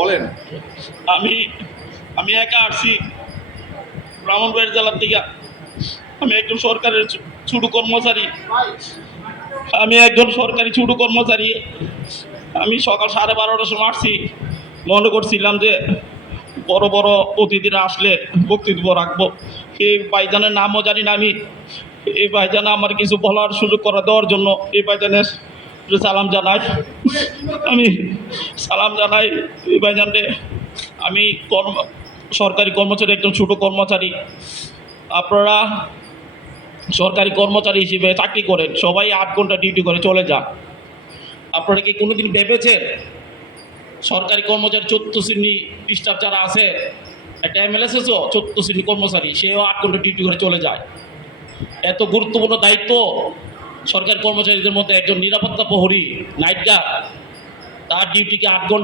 বলেন। আমি আমি একা আসছি ব্রাহ্মণবাড়িয়া জেলার থেকে। আমি একজন সরকারের ছোট কর্মচারী। আমি সকাল 12:30টার সময় আসছি। মনে করছিলাম যে বড় বড় অতিথিরা আসলে বক্তব্য রাখবো। এই ভাইজানের নামও জানি না আমি। এই ভাইজান আমার কিছু বলার সুযোগ করে দেওয়ার জন্য এই ভাইজানের সালাম জানাই। আমি সালাম জানাই এই ভাইজানরে। আমি সরকারি কর্মচারী, একজন ছোট কর্মচারী। আপনারা সরকারি কর্মচারী হিসেবে চাকরি করেন, সবাই 8 ঘন্টা ডিউটি করে চলে যান। আপনারা কি কোনোদিন ভেবেছেন সরকারি কর্মচারী 14 শ্রেণী স্টাফ যারা আছে, একটা এমএলএসও 14 শ্রেণী কর্মচারী, সেও 8 ঘন্টা ডিউটি করে চলে যায়। এত গুরুত্বপূর্ণ দায়িত্ব সরকারি কর্মচারীদের মধ্যে একজন নিরাপত্তা প্রহরী, নাইট গার্ড, তার ডিউটিকে 8 ঘন্টা